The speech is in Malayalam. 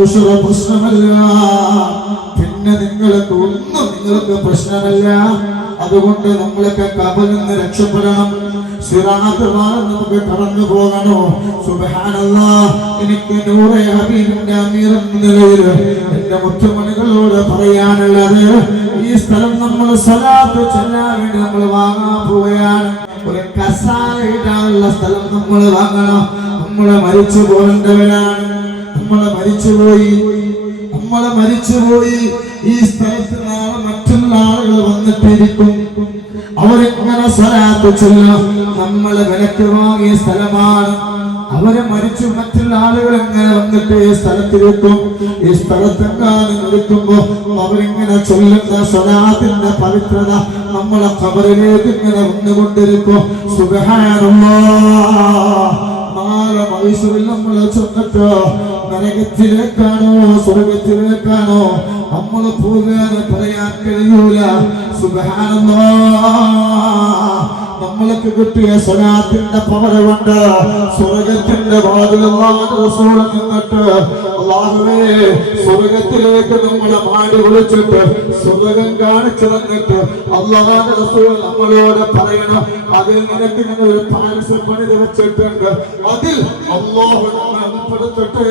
പ്രശ്നമല്ല. പിന്നെ നിങ്ങൾക്ക് പ്രശ്നമല്ല. അതുകൊണ്ട് നമ്മളൊക്കെ കബറിൽ നിന്ന് രക്ഷപ്പെടണം. സിറാത്ത് പാലം നമുക്ക് കടന്നു പോകണോ? സുബ്ഹാനല്ലാഹ്. എനിക്ക് നൂറെ ഹബീബിന്റെ അമീർ എന്ന നിലയിൽ എന്റെ മുത്തുമണികളോട് പറയാനുള്ളത്, ഈ സ്ഥലം നമ്മൾ സ്വലാത്ത് ചൊല്ലാൻ വേണ്ടി നമ്മൾ വാങ്ങാൻ പോവുകയാണ്. ഒരു കസാരയിടാനുള്ള സ്ഥലം നമ്മൾ വാങ്ങണം. നമ്മളെ മരിച്ചു പോകേണ്ടവരാണ്. നമ്മളെ മരിച്ചുപോയി. ഈ സ്ഥലത്ത് നാളെ മറ്റുള്ള ആളുകൾ വന്നിട്ടിരിക്കും. അവരെങ്ങനെ സ്വലാത്ത് ചൊല്ലും? നമ്മളെ വിലക്ക് വാങ്ങിയ സ്ഥലമാണ്. അവരെ മരിച്ചു മറ്റുള്ള ആളുകൾ എങ്ങനെ വന്നിട്ട് ഈ സ്ഥലത്തിലെത്തും? ഈ സ്ഥലത്തെങ്ങാനും നിൽക്കുമ്പോ അവരിങ്ങനെ ചൊല്ലുന്ന സ്വലാത്തിന്റെ പവിത്രത നമ്മളെ ഖബറിലേക്ക് ഇങ്ങനെ വന്നുകൊണ്ടിരിക്കും. സുബ്ഹാനല്ലാഹ്. നാളെ മൈസൂരിൽ നമ്മളെ ചെന്നിട്ട് നരകത്തിലേക്കാണോ സ്വർഗത്തിലേക്കാണോ നമ്മൾ പോകാൻ പറയാൻ കഴിയൂല. സുബ്ഹാനല്ലാഹ്. നമ്മൾക്ക് കിട്ടിയ സ്വലാത്തിന്റെ പവർ കൊണ്ട് സ്വർഗത്തിന്റെ വാതിൽ അല്ലാഹുവിന്റെ റസൂൽ നിന്നിട്ട്, അല്ലാഹുവേ സ്വർഗത്തിലേക്ക് നമ്മളെ മാടി വിളിച്ചിട്ട് സ്വർഗം കാണിച്ചു തന്നിട്ട് അല്ലാഹുവിന്റെ റസൂൽ നമ്മളോട് പറയണം, അതിൽ നിനക്ക് ഇങ്ങനെ ഒരു പാലസ് പണിത് വെച്ചിട്ടുണ്ട്, അതിൽ അല്ലാഹു നമ്മെ ഉൾപ്പെടുത്തട്ടെ.